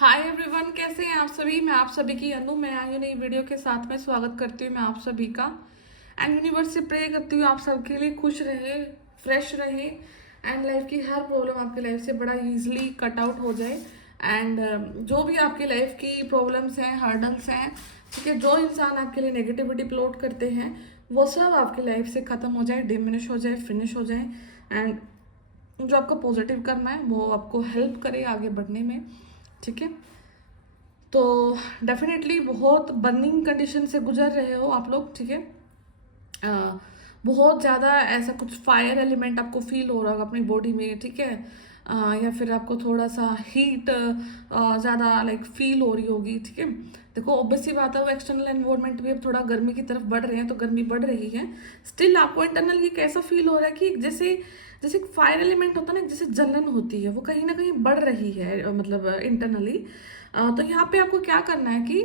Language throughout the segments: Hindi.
हाय एवरीवन, कैसे हैं आप सभी। मैं आप सभी की अनु, मैं आई नई वीडियो के साथ में स्वागत करती हूँ मैं आप सभी का। एंड यूनिवर्स से प्रे करती हूँ आप सबके लिए खुश रहे, फ्रेश रहे एंड लाइफ की हर प्रॉब्लम आपकी लाइफ से बड़ा इजीली कट आउट हो जाए। एंड जो भी आपकी लाइफ की प्रॉब्लम्स हैं, हर्डल्स हैं, ठीक है, जो इंसान आपके लिए नेगेटिविटी प्लॉट करते हैं वो सब आपकी लाइफ से ख़त्म हो जाए, डिमिनिश हो जाए, फिनिश हो जाए। एंड जो आपको पॉजिटिव करना है वो आपको हेल्प करे आगे बढ़ने में, ठीक है। तो डेफिनेटली बहुत बर्निंग कंडीशन से गुजर रहे हो आप लोग, ठीक है। अ, बहुत ज़्यादा ऐसा कुछ फायर एलिमेंट आपको फील हो रहा होगा अपनी बॉडी में, ठीक है। या फिर आपको थोड़ा सा हीट ज़्यादा लाइक फील हो रही होगी, ठीक है। देखो ऑब्वियस सी बात है, वो एक्सटर्नल एनवायरनमेंट भी अब थोड़ा गर्मी की तरफ बढ़ रहे हैं तो गर्मी बढ़ रही है। स्टिल आपको इंटरनल ये कैसा फील हो रहा है कि जैसे जैसे फायर एलिमेंट होता है ना, जैसे जलन होती है, वो कहीं ना कहीं बढ़ रही है, मतलब इंटरनली। तो यहाँ पे आपको क्या करना है कि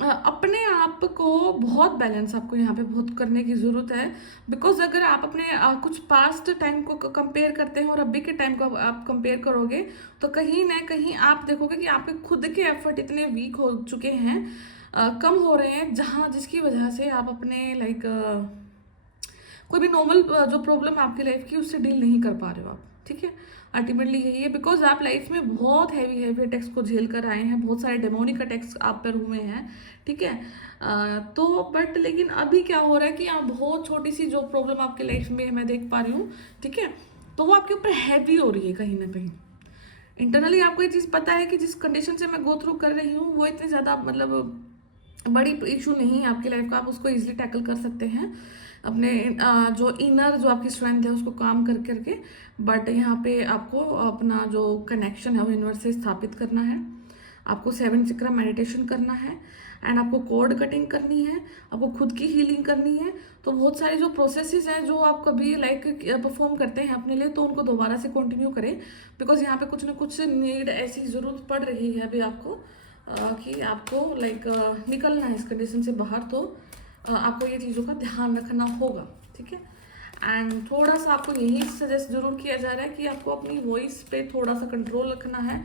अपने आप को बहुत बैलेंस आपको यहाँ पे बहुत करने की ज़रूरत है। बिकॉज अगर आप अपने कुछ पास्ट टाइम को कंपेयर करते हैं और अभी के टाइम को आप कंपेयर करोगे तो कहीं ना कहीं आप देखोगे कि आपके खुद के एफर्ट इतने वीक हो चुके हैं, कम हो रहे हैं, जहाँ जिसकी वजह से आप अपने लाइक कोई भी नॉर्मल जो प्रॉब्लम है आपकी लाइफ की उससे डील नहीं कर पा रहे हो आप, ठीक है। अल्टीमेटली यही है, बिकॉज आप लाइफ में बहुत हैवी हैवी अटैक्स को झेल कर आए हैं, बहुत सारे डेमोनिक अटैक्स आप पर हुए हैं, ठीक है। तो बट लेकिन अभी क्या हो रहा है कि आप बहुत छोटी सी जो प्रॉब्लम आपके लाइफ में मैं देख पा रही हूँ, ठीक है, तो वो आपके ऊपर हैवी हो रही है कहीं ना कहीं। इंटरनली आपको ये चीज़ पता है कि जिस कंडीशन से मैं गो थ्रू कर रही हूँ वो इतनी ज़्यादा मतलब बड़ी इशू नहीं है आपकी लाइफ का, आप उसको इजीली टैकल कर सकते हैं अपने जो इनर जो आपकी स्ट्रेंथ है उसको काम कर करके। बट यहाँ पे आपको अपना जो कनेक्शन है वो यूनिवर्स से स्थापित करना है, आपको 7 चक्र मेडिटेशन करना है एंड आपको कोड कटिंग करनी है, आपको खुद की हीलिंग करनी है। तो बहुत सारे जो प्रोसेसेस हैं जो आप कभी लाइक परफॉर्म करते हैं अपने लिए, तो उनको दोबारा से कंटिन्यू करें। बिकॉज यहाँ पे कुछ ना कुछ नीड ऐसी ज़रूरत पड़ रही है अभी आपको, कि आपको लाइक निकलना है इस कंडीशन से बाहर। तो आपको ये चीज़ों का ध्यान रखना होगा, ठीक है। एंड थोड़ा सा आपको यही सजेस्ट जरूर किया जा रहा है कि आपको अपनी वॉइस पे थोड़ा सा कंट्रोल रखना है,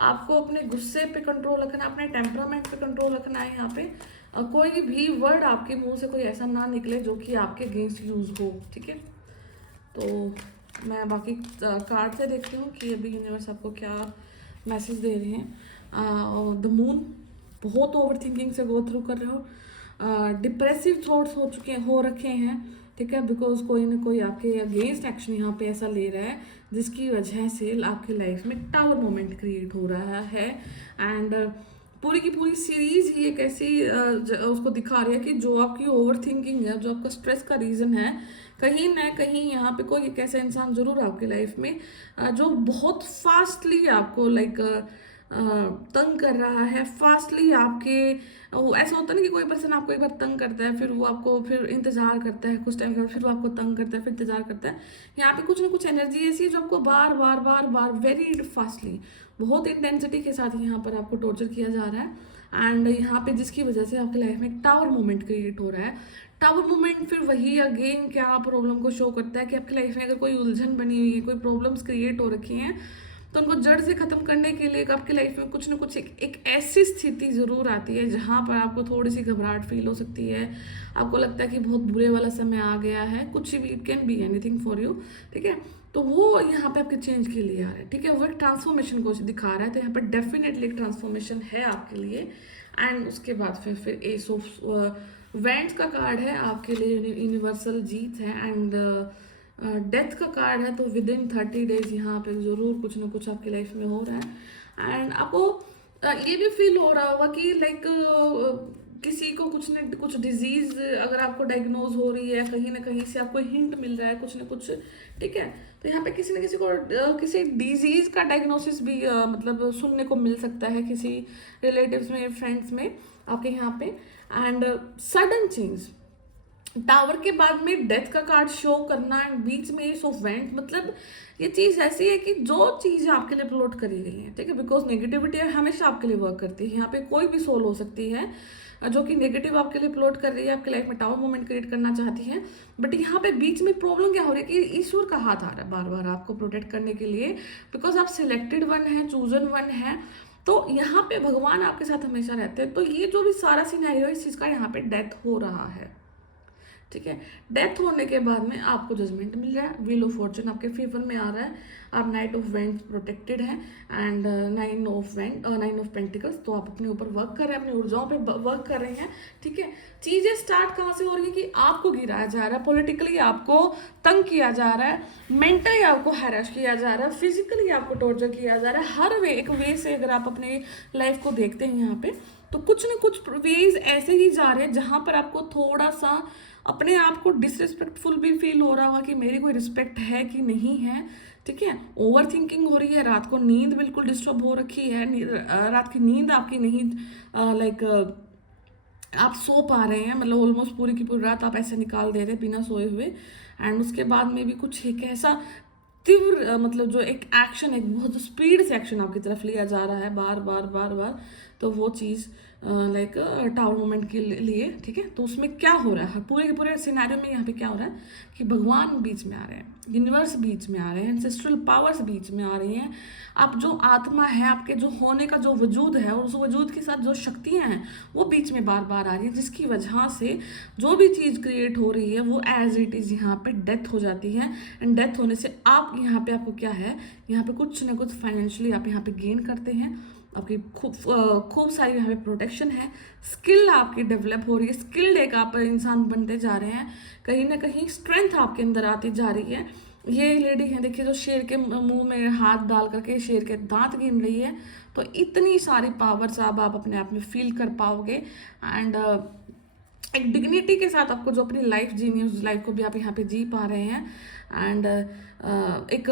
आपको अपने गुस्से पे कंट्रोल रखना है, अपने टेम्परामेंट पे कंट्रोल रखना है। यहाँ पे कोई भी वर्ड आपके मुंह से कोई ऐसा ना निकले जो कि आपके अगेंस्ट यूज हो, ठीक है। तो मैं बाकी कार्ड से देखती हूँ कि अभी यूनिवर्स आपको क्या मैसेज दे रहे हैं। द मून, बहुत ओवर थिंकिंग से गो थ्रू कर रहे हो, डिप्रेसिव थॉट्स हो रखे हैं, ठीक है। बिकॉज कोई ना कोई आपके अगेंस्ट एक्शन यहाँ पे ऐसा ले रहा है जिसकी वजह से आपके लाइफ में टावर मोमेंट क्रिएट हो रहा है। एंड पूरी की पूरी सीरीज ही एक ऐसी उसको दिखा रही है कि जो आपकी ओवर थिंकिंग है, जो आपका स्ट्रेस का रीज़न है, कहीं ना कहीं यहाँ पे कोई एक ऐसा इंसान जरूर आपकी लाइफ में जो बहुत फास्टली आपको लाइक तंग कर रहा है, फास्टली आपके। वो ऐसा होता है ना कि कोई पर्सन आपको एक बार तंग करता है, फिर वो आपको फिर इंतजार करता है कुछ टाइम के बाद, फिर वो आपको तंग करता है, फिर इंतजार करता है। यहाँ पे कुछ ना कुछ एनर्जी ऐसी है जो आपको बार बार बार बार वेरी फास्टली, बहुत इंटेंसिटी के साथ यहाँ पर आपको टॉर्चर किया जा रहा है। एंड यहाँ पे जिसकी वजह से आपकी लाइफ में एक टावर मोमेंट क्रिएट हो रहा है। टावर मोमेंट फिर वही अगेन क्या प्रॉब्लम को शो करता है कि आपकी लाइफ में अगर कोई उलझन बनी हुई है, कोई प्रॉब्लम्स क्रिएट हो रखी हैं, तो उनको जड़ से खत्म करने के लिए आपकी लाइफ में कुछ ना कुछ एक ऐसी स्थिति जरूर आती है जहाँ पर आपको थोड़ी सी घबराहट फील हो सकती है। आपको लगता है कि बहुत बुरे वाला समय आ गया है, कुछ भी, it can be anything for you, ठीक है। तो वो यहाँ पे आपके चेंज के लिए आ रहा है, ठीक है, वो एक ट्रांसफॉर्मेशन को दिखा रहा है। तो यहाँ पर डेफिनेटली एक ट्रांसफॉर्मेशन है आपके लिए। एंड उसके बाद फिर एस ऑफ वेंट्स का कार्ड है आपके लिए, यूनिवर्सल जीत है। एंड डेथ का कार्ड है, तो विद इन 30 डेज यहाँ पे ज़रूर कुछ ना कुछ आपकी लाइफ में हो रहा है। एंड आपको ये भी फील हो रहा होगा कि लाइक किसी को कुछ न कुछ डिजीज अगर आपको डायग्नोज हो रही है, कहीं ना कहीं से आपको हिंट मिल रहा है कुछ ना कुछ, ठीक है। तो यहाँ पे किसी न किसी को किसी डिजीज का डायग्नोसिस भी मतलब सुनने को मिल सकता है किसी रिलेटिव्स में, फ्रेंड्स में आपके यहाँ पे। एंड सडन चेंज, टावर के बाद में डेथ का कार्ड शो करना एंड बीच में एस ऑफ वेंट, मतलब ये चीज़ ऐसी है कि जो चीज़ आपके लिए प्लॉट करी गई है, ठीक है। बिकॉज नेगेटिविटी हमेशा आपके लिए वर्क करती है। यहाँ पे कोई भी सोल हो सकती है जो कि नेगेटिव आपके लिए प्लॉट कर रही है, आपके लाइफ में टावर मोमेंट क्रिएट करना चाहती है। बट यहाँ पे बीच में प्रॉब्लम क्या हो रही है कि ईश्वर का हाथ आ रहा है बार बार आपको प्रोटेक्ट करने के लिए। बिकॉज आप सिलेक्टेड वन है, चूजन वन है, तो यहाँ पे भगवान आपके साथ हमेशा रहते हैं। तो ये जो भी सारा सिनेरियो है, इस चीज़ का यहाँ पे डेथ हो रहा है, ठीक है। डेथ होने के बाद में आपको जजमेंट मिल रहा है, व्हील ऑफ फॉर्चून आपके फेवर में आ रहा है, आप नाइट ऑफ वेंट प्रोटेक्टेड हैं, एंड नाइन ऑफ पेंटिकल्स। तो आप अपने ऊपर वर्क कर रहे हैं, अपनी ऊर्जाओं पे वर्क कर रहे हैं, ठीक है। चीज़ें स्टार्ट कहाँ से हो रही है कि आपको गिराया जा रहा है, पॉलिटिकली आपको तंग किया जा रहा है, मेंटली आपको हैरेस किया जा रहा है, फिजिकली आपको टॉर्चर किया जा रहा है। हर एक वे से अगर आप अपने लाइफ को देखते हैं यहाँ पे, तो कुछ न कुछ वेज ऐसे ही जा रहे हैं जहाँ पर आपको थोड़ा सा अपने आप को डिसरिस्पेक्टफुल भी फील हो रहा होगा कि मेरी कोई रिस्पेक्ट है कि नहीं है, ठीक है। ओवर थिंकिंग हो रही है, रात को नींद बिल्कुल डिस्टर्ब हो रखी है, रात की नींद आपकी नहीं, लाइक आप सो पा रहे हैं, मतलब ऑलमोस्ट पूरी की पूरी रात आप ऐसे निकाल दे रहे हैं बिना सोए हुए। एंड उसके बाद में भी कुछ एक ऐसा तीव्र मतलब जो एक एक्शन, एक बहुत स्पीड से एक्शन आपकी तरफ लिया जा रहा है बार बार बार बार, तो वो चीज़ लाइक टावर मोमेंट के लिए, ठीक है। तो उसमें क्या हो रहा है, पूरे के पूरे सिनेरियो में यहाँ पे क्या हो रहा है कि भगवान बीच में आ रहे हैं, यूनिवर्स बीच में आ रहे हैं, एंसेस्ट्रल पावर्स बीच में आ रही हैं। आप जो आत्मा है, आपके जो होने का जो वजूद है, और उस वजूद के साथ जो शक्तियाँ हैं वो बीच में बार बार आ रही हैं, जिसकी वजह से जो भी चीज़ क्रिएट हो रही है वो एज इट इज़ यहाँ पे डेथ हो जाती है। एंड डेथ होने से आप यहाँ पे आपको क्या है, यहाँ पे कुछ ना कुछ फाइनेंशियली आप यहाँ पे गेन करते हैं, आपकी खूब सारी यहाँ पे प्रोटेक्शन है, स्किल आपकी डेवलप हो रही है, स्किल्ड एक आप इंसान बनते जा रहे हैं, कहीं ना कहीं स्ट्रेंथ आपके अंदर आती जा रही है। ये लेडी है देखिए जो शेर के मुंह में हाथ डाल करके शेर के दांत गिन रही है, तो इतनी सारी पावर्स आप अपने आप में फील कर पाओगे। एंड एक डिग्निटी के साथ आपको जो अपनी लाइफ जीनी है उस लाइफ को भी आप यहाँ पे जी पा रहे हैं। एंड एक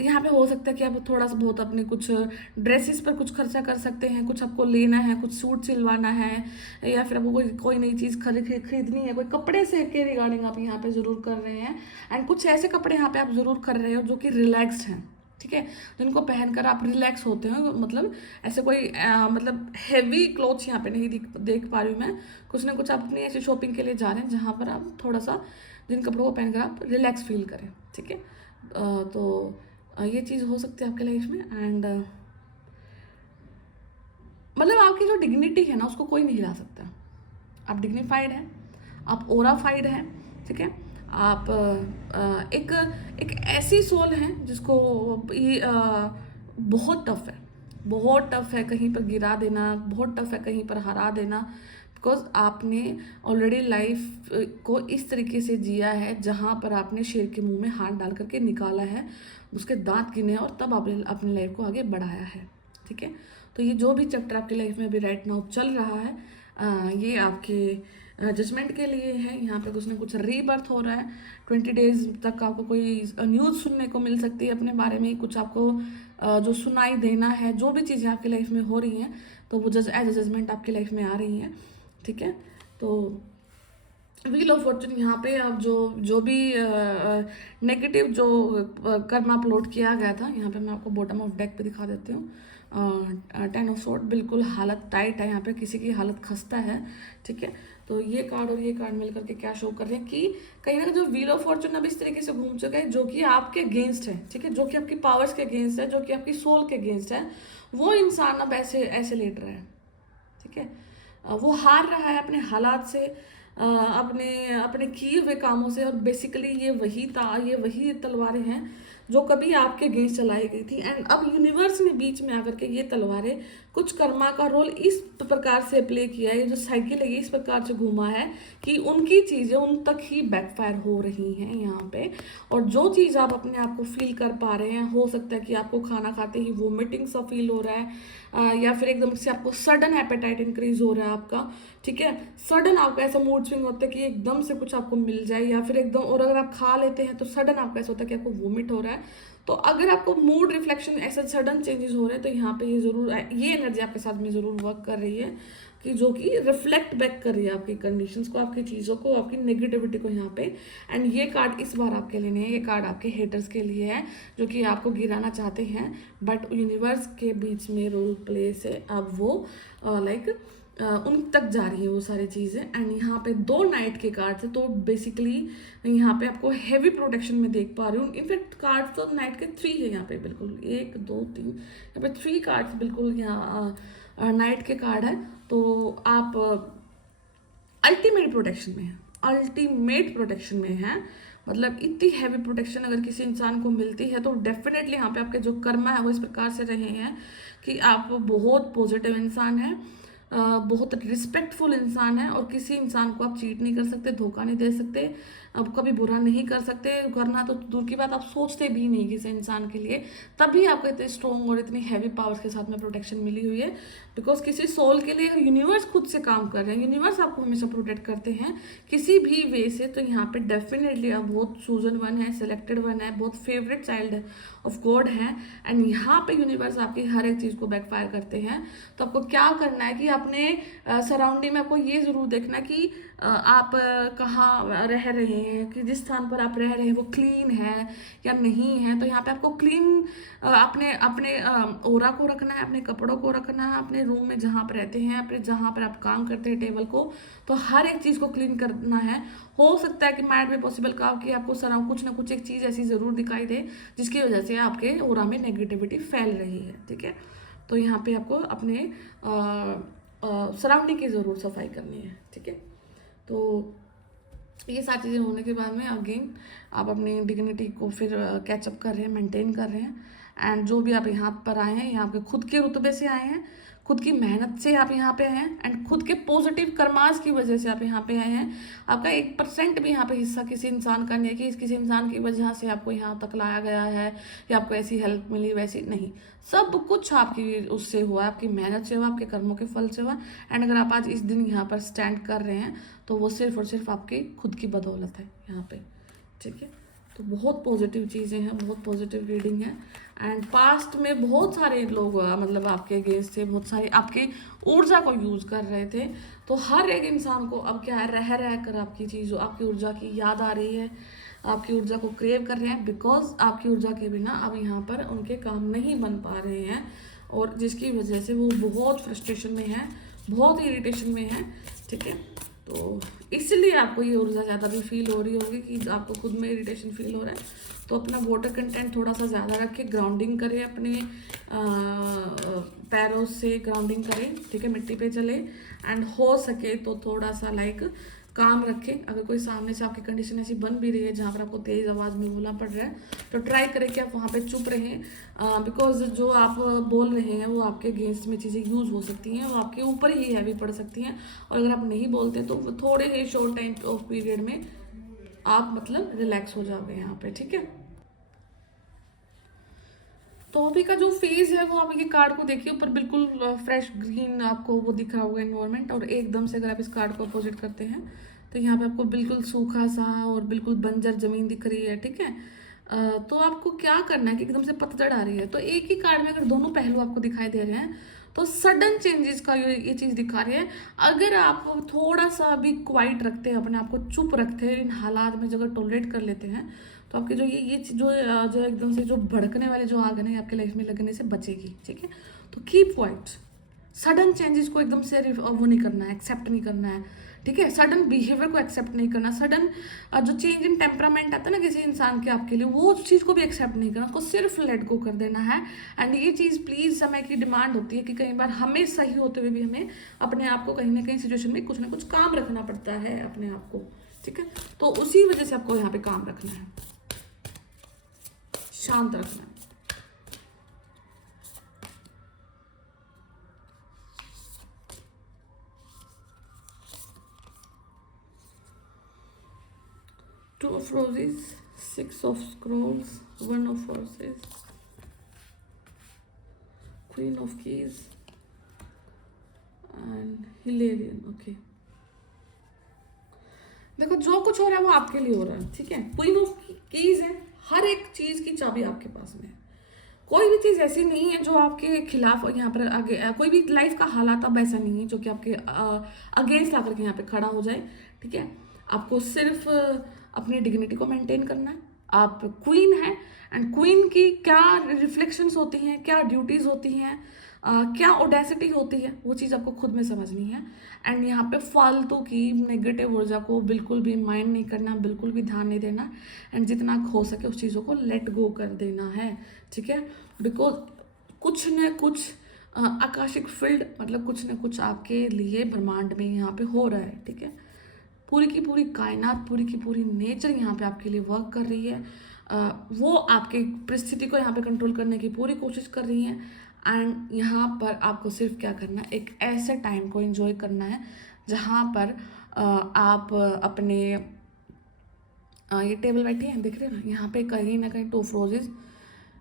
यहाँ पे हो सकता है कि आप थोड़ा सा बहुत अपने कुछ ड्रेसेस पर कुछ खर्चा कर सकते हैं, कुछ आपको लेना है, कुछ सूट सिलवाना है, या फिर आपको कोई नई चीज़ खरीदनी है, कोई कपड़े से के रिगार्डिंग आप यहाँ पे ज़रूर कर रहे हैं। एंड कुछ ऐसे कपड़े यहाँ पे आप ज़रूर कर रहे हो जो कि रिलैक्स्ड हैं, ठीक है, जिनको पहनकर आप रिलैक्स होते हो। मतलब ऐसे कोई मतलब हैवी क्लोथ्स यहाँ पे नहीं देख पा रही हूँ मैं, कुछ ना कुछ आप अपनी ऐसी शॉपिंग के लिए जा रहे हैं जहाँ पर आप थोड़ा सा जिन कपड़ों को पहनकर आप रिलैक्स फील करें, ठीक है। तो ये चीज़ हो सकती है आपके लाइफ में। एंड मतलब आपकी जो डिग्निटी है ना उसको कोई नहीं हिला सकता, आप डिग्निफाइड हैं, आप ओराफाइड हैं, ठीक है। आप एक ऐसी सोल हैं जिसको ये बहुत टफ है, बहुत टफ है कहीं पर गिरा देना, बहुत टफ है कहीं पर हरा देना, बिकॉज आपने ऑलरेडी लाइफ को इस तरीके से जिया है जहाँ पर आपने शेर के मुंह में हाथ डाल करके निकाला है, उसके दांत गिने और तब आपने अपनी लाइफ को आगे बढ़ाया है, ठीक है। तो ये जो भी चैप्टर आपकी लाइफ में अभी राइट नाउ चल रहा है ये आपके जजमेंट के लिए है। यहाँ पे कुछ ना कुछ रीबर्थ हो रहा है, 20 डेज तक आपको कोई न्यूज़ सुनने को मिल सकती है अपने बारे में, कुछ आपको जो सुनाई देना है, जो भी चीज़ें आपकी लाइफ में हो रही हैं तो वो एज ए जजमेंट आपकी लाइफ में आ रही हैं, ठीक है। तो व्हील ऑफ फॉर्चून यहाँ पे आप जो भी नेगेटिव जो कर्मा अपलोड किया गया था, यहाँ पे मैं आपको बॉटम ऑफ डेक पे दिखा देती हूँ। 10 ऑफ स्वॉर्ड, बिल्कुल हालत टाइट है, यहाँ पे किसी की हालत खस्ता है, ठीक है। तो ये कार्ड और ये कार्ड मिल करके क्या शो कर रहे हैं कि कहीं ना कहीं जो व्हील ऑफ फॉर्चून अब इस तरीके से घूम चुका है जो कि आपके अगेंस्ट है, ठीक है, जो कि आपकी पावर्स के अगेंस्ट है, जो कि आपकी सोल के अगेंस्ट है, वो इंसान अब ऐसे लेट रहा है, ठीक है। वो हार रहा है अपने हालात से, अपने किए हुए कामों से, और बेसिकली ये वही तलवारें हैं जो कभी आपके अगेंस्ट चलाई गई थी। एंड अब यूनिवर्स ने बीच में आकर के ये तलवारें कुछ कर्मा का रोल इस प्रकार से प्ले किया है, जो साइकिल है इस प्रकार से घूमा है कि उनकी चीज़ें उन तक ही बैकफायर हो रही हैं यहाँ पे। और जो चीज़ आप अपने आप को फील कर पा रहे हैं, हो सकता है कि आपको खाना खाते ही वोमिटिंग सा फील हो रहा है, या फिर एकदम से आपको सडन एपेटाइट इंक्रीज हो रहा है आपका, ठीक है। सडन आपका ऐसा मूड स्विंग होता है कि एकदम से कुछ आपको मिल जाए, या फिर एकदम, और अगर आप खा लेते हैं तो सडन आपका ऐसा होता है कि आपको वोमिट हो रहा है। तो अगर आपको मूड रिफ्लेक्शन ऐसा सडन चेंजेस हो रहे हैं तो यहाँ पे ये एनर्जी आपके साथ में ज़रूर वर्क कर रही है कि जो कि रिफ्लेक्ट बैक कर रही है आपकी कंडीशंस को, आपकी चीज़ों को, आपकी नेगेटिविटी को यहाँ पे। एंड ये कार्ड इस बार आपके लिए नहीं है, ये कार्ड आपके हेटर्स के लिए है जो कि आपको गिराना चाहते हैं, बट यूनिवर्स के बीच में रोल प्ले से अब वो लाइक उन तक जा रही है वो सारी चीज़ें। एंड यहाँ पे 2 नाइट के कार्ड्स है, तो बेसिकली यहाँ पे आपको हैवी प्रोटेक्शन में देख पा रही हूँ। इनफैक्ट कार्ड्स तो नाइट के 3 है यहाँ पे, बिल्कुल 1 2 3 यहाँ पे 3 कार्ड्स बिल्कुल यहाँ नाइट के कार्ड है। तो आप अल्टीमेट प्रोटेक्शन में है, अल्टीमेट प्रोटेक्शन में है। मतलब इतनी हैवी प्रोटेक्शन अगर किसी इंसान को मिलती है तो डेफिनेटली यहाँ पे आपके जो कर्मा है वो इस प्रकार से रहे हैं कि आप बहुत पॉजिटिव इंसान हैं, बहुत रिस्पेक्टफुल इंसान है, और किसी इंसान को आप चीट नहीं कर सकते, धोखा नहीं दे सकते, आप कभी बुरा नहीं कर सकते। करना तो दूर की बात, आप सोचते भी नहीं किसी इंसान के लिए। तभी आपको इतने स्ट्रॉन्ग और इतनी हैवी पावर्स के साथ में प्रोटेक्शन मिली हुई है, बिकॉज किसी सोल के लिए यूनिवर्स खुद से काम कर रहे हैं, यूनिवर्स आपको हमेशा प्रोटेक्ट करते हैं किसी भी वे से। तो यहाँ पे डेफिनेटली आप बहुत चूजन वन है, सिलेक्टेड वन है, बहुत फेवरेट चाइल्ड ऑफ गॉड है। एंड यहाँ पे यूनिवर्स आपकी हर एक चीज़ को बैकफायर करते हैं। तो आपको क्या करना है कि अपने सराउंडिंग में आपको ये ज़रूर देखना है कि आप कहाँ रह रहे हैं, कि जिस स्थान पर आप रह रहे हैं वो क्लीन है या नहीं है। तो यहाँ पे आपको क्लीन अपने अपने ओरा को रखना है, अपने कपड़ों को रखना है, अपने रूम में जहाँ पर रहते हैं, अपने जहाँ पर आप काम करते हैं टेबल को, तो हर एक चीज़ को क्लीन करना है। हो सकता है कि माइट भी पॉसिबल का कि आपको सराउंड कुछ ना कुछ एक चीज़ ऐसी ज़रूर दिखाई दे जिसकी वजह से आपके ओरा में नेगेटिविटी फैल रही है, ठीक है। तो यहाँ पे आपको अपने सराउंडिंग की ज़रूर सफाई करनी है, ठीक है। तो ये सारी चीज़ें होने के बाद में अगेन आप अपनी डिग्निटी को फिर कैचअप कर रहे हैं, मेंटेन कर रहे हैं। एंड जो भी आप यहाँ पर आए हैं, यहाँ पे खुद के रुतबे से आए हैं, खुद की मेहनत से आप यहाँ पे हैं, एंड खुद के पॉजिटिव कर्मास की वजह से आप यहाँ पे आए हैं। आपका 1% भी यहाँ पे हिस्सा किसी इंसान का नहीं है कि किसी इंसान की वजह से आपको यहाँ तक लाया गया है या आपको ऐसी हेल्प मिली वैसी नहीं। सब कुछ आपकी उससे हुआ, आपकी मेहनत से हुआ, आपके कर्मों के फल से हुआ। एंड अगर आप आज इस दिन यहाँ पर स्टैंड कर रहे हैं तो वो सिर्फ और सिर्फ आपकी खुद की बदौलत है यहाँ पे, ठीक है। तो बहुत पॉजिटिव चीज़ें हैं, बहुत पॉजिटिव रीडिंग है। एंड पास्ट में बहुत सारे लोग मतलब आपके अगेंस्ट थे, बहुत सारे आपके ऊर्जा को यूज़ कर रहे थे। तो हर एक इंसान को अब क्या है, रह रह कर आपकी चीज़, आपकी ऊर्जा की याद आ रही है, आपकी ऊर्जा को क्रेव कर रहे हैं, बिकॉज आपकी ऊर्जा के बिना अब यहाँ पर उनके काम नहीं बन पा रहे हैं, और जिसकी वजह से वो बहुत फ्रस्ट्रेशन में है, बहुत इरिटेशन में है, ठीक है। तो इसलिए आपको ये ऊर्जा ज़्यादा भी फील हो रही होगी कि आपको खुद में इरिटेशन फील हो रहा है। तो अपना वाटर कंटेंट थोड़ा सा ज़्यादा रखें, ग्राउंडिंग करें, अपने पैरों से ग्राउंडिंग करें, ठीक है, मिट्टी पे चले। एंड हो सके तो थोड़ा सा लाइक काम रखें। अगर कोई सामने से आपकी कंडीशन ऐसी बन भी रही है जहाँ पर आपको तेज़ आवाज़ में बोलना पड़ रहा है, तो ट्राई करें कि आप वहाँ पे चुप रहें, बिकॉज जो आप बोल रहे हैं वो आपके अगेंस्ट में चीज़ें यूज़ हो सकती हैं, वो आपके ऊपर ही हैवी पड़ सकती हैं। और अगर आप नहीं बोलते तो थोड़े ही शॉर्ट टाइम ऑफ पीरियड में आप मतलब रिलैक्स हो जाओगे यहाँ पे, ठीक है। तो अभी का जो फेज है वो आप ये कार्ड को देखिए, ऊपर बिल्कुल फ्रेश ग्रीन आपको वो दिख रहा होगा एनवायरनमेंट, और एकदम से अगर आप इस कार्ड को अपोजिट करते हैं तो यहाँ पे आपको बिल्कुल सूखा सा और बिल्कुल बंजर जमीन दिख रही है, ठीक है। तो आपको क्या करना है कि एकदम से पतझड़ आ रही है, तो एक ही कार्ड में अगर दोनों पहलू आपको दिखाई दे रहे हैं तो सडन चेंजेस का ये चीज़ दिखा रही है। अगर आप थोड़ा सा भी क्वाइट रखते हैं, अपने आप को चुप रखते हैं इन हालात में, जगह टॉलरेट कर लेते हैं, तो आपकी जो जो एकदम से जो भड़कने वाली जो आग है ना, ये आपके लाइफ में लगने से बचेगी, ठीक है। तो कीप क्वाइट, सडन चेंजेस को एकदम से वो नहीं करना है, एक्सेप्ट नहीं करना है, ठीक है। सडन बिहेवियर को एक्सेप्ट नहीं करना, सडन जो चेंज इन टेम्परामेंट आता है ना किसी इंसान के आपके लिए, वो चीज़ को भी एक्सेप्ट नहीं करना, उसको सिर्फ लेट गो कर देना है। एंड ये चीज़ प्लीज़ समय की डिमांड होती है कि कई बार हमें सही होते हुए भी हमें अपने आप को कहीं ना कहीं सिचुएशन में कुछ ना कुछ काम रखना पड़ता है अपने आप को, ठीक है। तो उसी वजह से आपको यहाँ पे काम रखना है, शांत रखना है। Two of Roses, Six of Scrolls, One of Horses, Queen of Keys and Hilarion. Okay. देखो जो कुछ हो रहा है वो आपके लिए हो रहा है, ठीक है। क्वीन ऑफ कीज है, हर एक चीज की चाबी आपके पास में है। कोई भी चीज़ ऐसी नहीं है जो आपके खिलाफ यहाँ पर आगे, कोई भी लाइफ का हालात अब ऐसा नहीं है जो कि आपके अगेंस्ट आकर के यहाँ पे खड़ा हो जाए, ठीक है। आपको सिर्फ अपनी डिग्निटी को मेंटेन करना है, आप क्वीन हैं, एंड क्वीन की क्या रिफ्लेक्शंस होती हैं, क्या ड्यूटीज़ होती हैं, क्या ओडेसिटी होती है, वो चीज़ आपको खुद में समझनी है। एंड यहाँ पे फालतू की नेगेटिव ऊर्जा को बिल्कुल भी माइंड नहीं करना, बिल्कुल भी ध्यान नहीं देना, एंड जितना हो सके उस चीज़ों को लेट गो कर देना है, ठीक है। बिकॉज कुछ न कुछ आकाशिक फील्ड, मतलब कुछ न कुछ आपके लिए ब्रह्मांड में यहाँ पे हो रहा है, ठीक है। पूरी की पूरी कायनात, पूरी की पूरी नेचर यहाँ पे आपके लिए वर्क कर रही है। वो आपके परिस्थिति को यहाँ पे कंट्रोल करने की पूरी कोशिश कर रही है। एंड यहाँ पर आपको सिर्फ क्या करना है, एक ऐसे टाइम को एंजॉय करना है जहाँ पर आप अपने ये टेबल बैठी है, देख रहे हैं ना, यहाँ पे कहीं ना कहीं 2 रोजेज,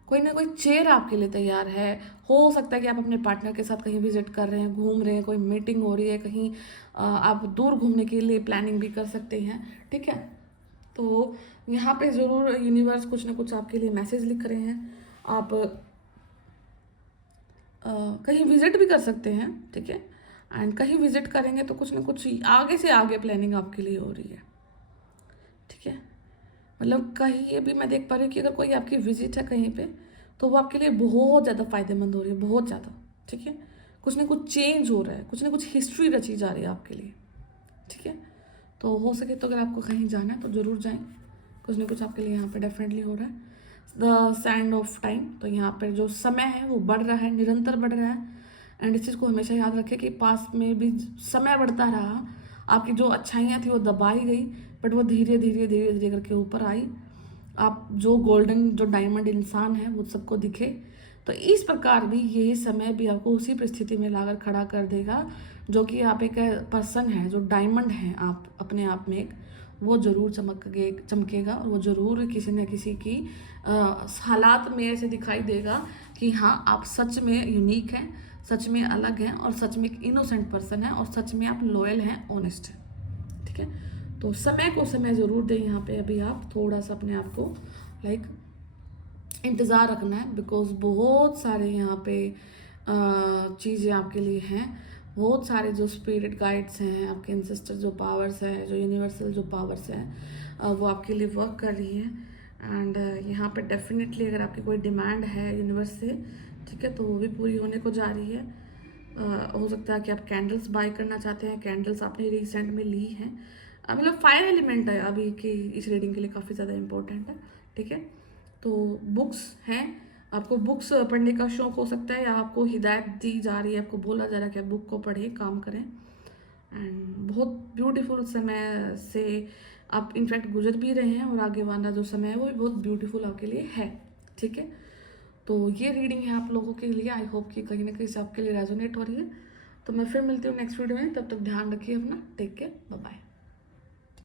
कोई ना कोई चेयर आपके लिए तैयार है। हो सकता है कि आप अपने पार्टनर के साथ कहीं विजिट कर रहे हैं, घूम रहे हैं, कोई मीटिंग हो रही है कहीं, आप दूर घूमने के लिए प्लानिंग भी कर सकते हैं, ठीक है। तो यहाँ पे ज़रूर यूनिवर्स कुछ ना कुछ आपके लिए मैसेज लिख रहे हैं। आप कहीं विजिट भी कर सकते हैं, ठीक है। एंड कहीं विजिट करेंगे तो कुछ ना कुछ आगे से आगे प्लानिंग आपके लिए हो रही है, ठीक है। मतलब कहीं ये भी मैं देख पा रही हूँ कि अगर कोई आपकी विजिट है कहीं पे, तो वो आपके लिए बहुत ज़्यादा फायदेमंद हो रही है, बहुत ज़्यादा, ठीक है। कुछ ना कुछ चेंज हो रहा है, कुछ ना कुछ हिस्ट्री रची जा रही है आपके लिए, ठीक है। तो हो सके तो अगर आपको कहीं जाना है तो ज़रूर जाएं, कुछ ना कुछ आपके लिए यहाँ पे डेफिनेटली हो रहा है। द सैंड ऑफ टाइम, तो यहाँ पर जो समय है वो बढ़ रहा है, निरंतर बढ़ रहा है। एंड इस चीज़ को हमेशा याद रखें कि पास में भी समय बढ़ता रहा, आपकी जो अच्छाइयाँ थी वो दबाई गई, बट वो धीरे धीरे धीरे धीरे करके ऊपर आई। आप जो गोल्डन, जो डायमंड इंसान है वो सबको दिखे। तो इस प्रकार भी यही समय भी आपको उसी परिस्थिति में लाकर खड़ा कर देगा, जो कि आप एक पर्सन है, जो डायमंड है आप अपने आप में एक, वो ज़रूर चमकेगा, और वो ज़रूर किसी न किसी की हालात में ऐसे दिखाई देगा कि हाँ आप सच में यूनिक हैं, सच में अलग हैं, और सच में एक इनोसेंट पर्सन है, और सच में आप लॉयल हैं, ऑनेस्ट हैं, ठीक है। तो समय को समय ज़रूर दें यहाँ पे। अभी आप थोड़ा सा अपने आप को लाइक इंतज़ार रखना है, बिकॉज बहुत सारे यहाँ पे चीज़ें आपके लिए हैं। बहुत सारे जो स्पिरिट गाइड्स हैं, आपके एंसेस्टर जो पावर्स हैं, जो यूनिवर्सल जो पावर्स हैं, वो आपके लिए वर्क कर रही हैं। एंड यहाँ पे डेफिनेटली अगर आपकी कोई डिमांड है यूनिवर्स से, ठीक है, तो वो भी पूरी होने को जा रही है। हो सकता है कि आप कैंडल्स बाय करना चाहते हैं, कैंडल्स आपने रिसेंट में ली हैं। मतलब फायर एलिमेंट है अभी की इस रीडिंग के लिए काफ़ी ज़्यादा इंपॉर्टेंट है, ठीक है। तो बुक्स हैं, आपको बुक्स पढ़ने का शौक हो सकता है, या आपको हिदायत दी जा रही है, आपको बोला जा रहा है कि आप बुक को पढ़ें, काम करें। एंड बहुत ब्यूटीफुल समय से आप इनफैक्ट गुजर भी रहे हैं, और आगे वाला जो समय है वो भी बहुत ब्यूटीफुल आपके लिए है, ठीक है। तो ये रीडिंग है आप लोगों के लिए। आई होप कि कहीं ना कहीं से आपके लिए रेजोनेट हो रही है। तो मैं फिर मिलती हूँ नेक्स्ट वीडियो में, तब तक ध्यान रखिए अपना, टेक केयर, बाय बाय।